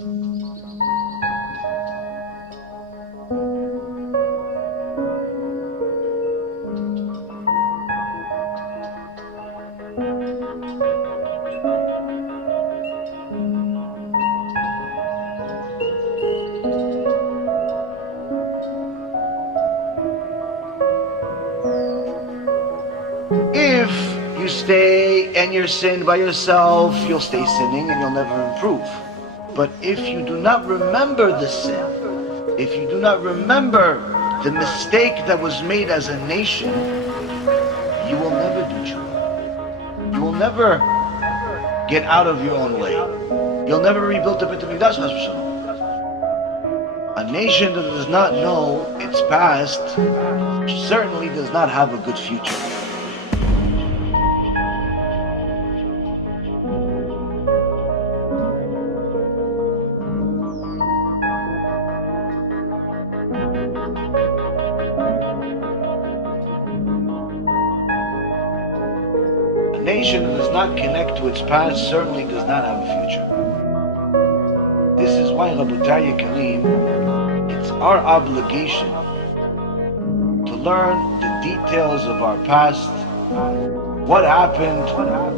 If you stay and you're sin by yourself, you'll stay sinning and you'll never improve. But if you do not remember the sin, if you do not remember the mistake that was made as a nation, you will never do tshuva. You will never get out of your own way. You'll never rebuild the Beit HaMikdash, chas v'shalom. A nation that does not know its past certainly does not have a good future. A nation that does not connect to its past certainly does not have a future. This is why, Rabotai Yekarim, it's our obligation to learn the details of our past. What happened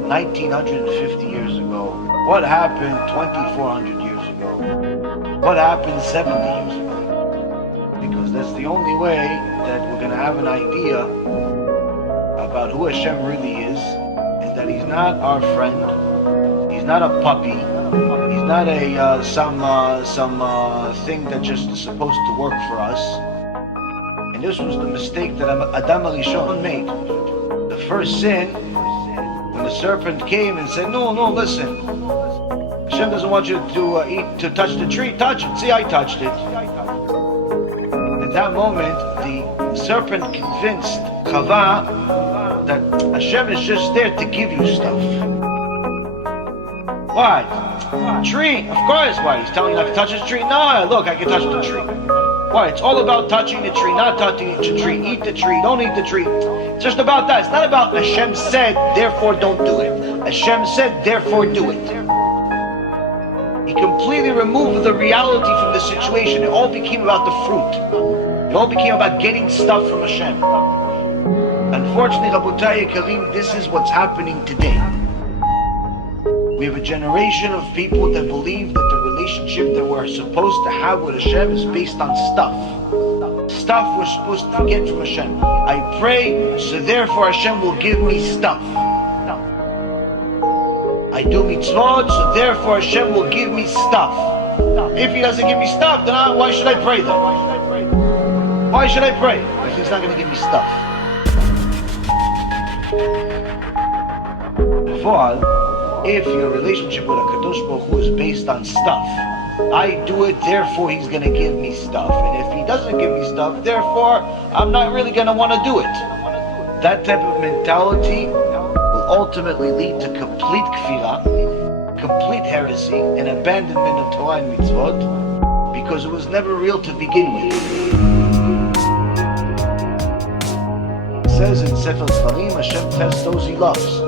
1950 years ago? What happened 2400 years ago? What happened 70 years ago? Because that's the only way that we're going to have an idea about who Hashem really is, and that He's not our friend, He's not a puppy, He's not a some thing that just is supposed to work for us. And this was the mistake that Adam HaRishon made. The first sin, when the serpent came and said, no, listen, Hashem doesn't want you to touch the tree. Touch it. See, I touched it. At that moment, the serpent convinced Chava that Hashem is just there to give you stuff. Why? Tree, of course. Why? He's telling you not to touch this tree? No, look, I can touch the tree. Why? It's all about touching the tree, not touching the tree. Eat the tree, don't eat the tree. It's just about that. It's not about Hashem said, therefore don't do it. Hashem said, therefore do it. He completely removed the reality from the situation. It all became about the fruit. It all became about getting stuff from Hashem. Unfortunately, Rabotai Yekarim, this is what's happening today. We have a generation of people that believe that the relationship that we're supposed to have with Hashem is based on stuff. Stuff we're supposed to get from Hashem. I pray, so therefore Hashem will give me stuff. I do mitzvot, so therefore Hashem will give me stuff. If He doesn't give me stuff, then why should I pray then? Why should I pray? Because He's not going to give me stuff. Therefore, if your relationship with HaKadosh Baruch Hu is based on stuff, I do it, therefore He's going to give me stuff. And if He doesn't give me stuff, therefore I'm not really going to want to do it. That type of mentality will ultimately lead to complete kfirah, complete heresy, and abandonment of Torah and mitzvot, because it was never real to begin with. It says in Sefer Dvarim, Hashem tests those He loves.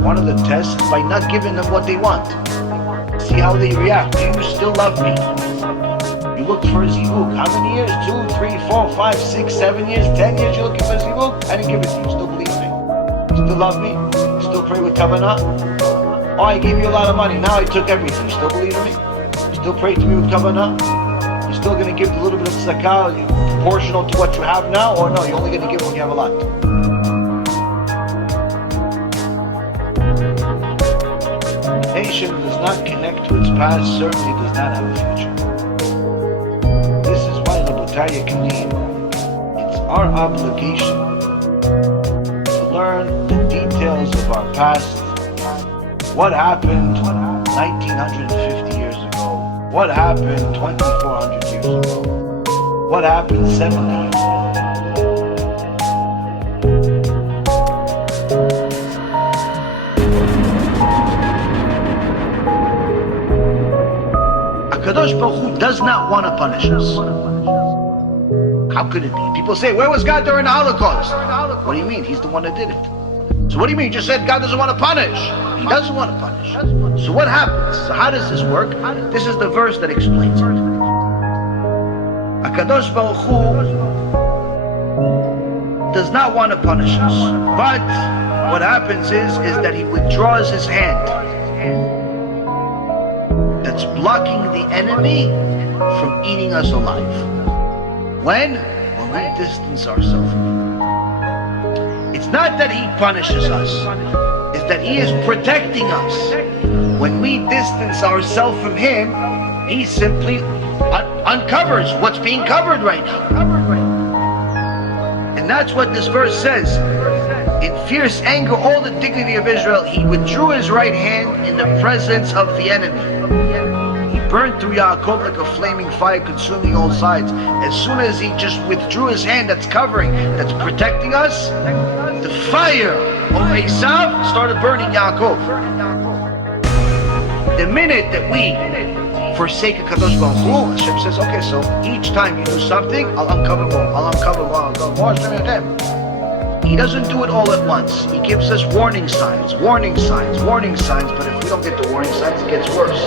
One of the tests is by not giving them what they want. See how they react. Do you still love me? You looked for a zivug. How many years? 2, 3, 4, 5, 6, 7 years, 10 years you're looking for a zivug? I didn't give it to you. You still believe me? You still love me? You still pray with kavanah? Oh, I gave you a lot of money. Now I took everything. You still believe in me? You still pray to me with kavanah? You still going to give a little bit of tzedakah proportional to what you have now? Or no, you're only going to give when you have a lot? A nation that does not connect to its past certainly does not have a future. This is why, Rabotai Yekarim, it's our obligation to learn the details of our past. What happened 1950 years ago? What happened 2400 years ago? What happened 70 years ago? Kadosh Baruch Hu does not want to punish us. How could it be? People say, where was God during the Holocaust? What do you mean? He's the one that did it. So what do you mean? You just said God doesn't want to punish. He doesn't want to punish. So what happens? So how does this work? This is the verse that explains it. HaKadosh Baruch Hu does not want to punish us. But what happens is that he withdraws his hand. That's blocking the enemy from eating us alive. When we distance ourselves from him. It's not that he punishes us, it's that he is protecting us. When we distance ourselves from him, he simply uncovers what's being covered right now. And that's what this verse says. In fierce anger, all the dignity of Israel, he withdrew his right hand in the presence of the enemy. He burned through Yaakov like a flaming fire, consuming all sides. As soon as he just withdrew his hand that's covering, that's protecting us, the fire of Esav started burning Yaakov. The minute that we forsake HaKadosh Baruch Hu, Hashem says, okay, so each time you do something, I'll uncover more, I'll uncover more, I'll uncover more. He doesn't do it all at once. He gives us warning signs, but if we don't get the warning signs, it gets worse.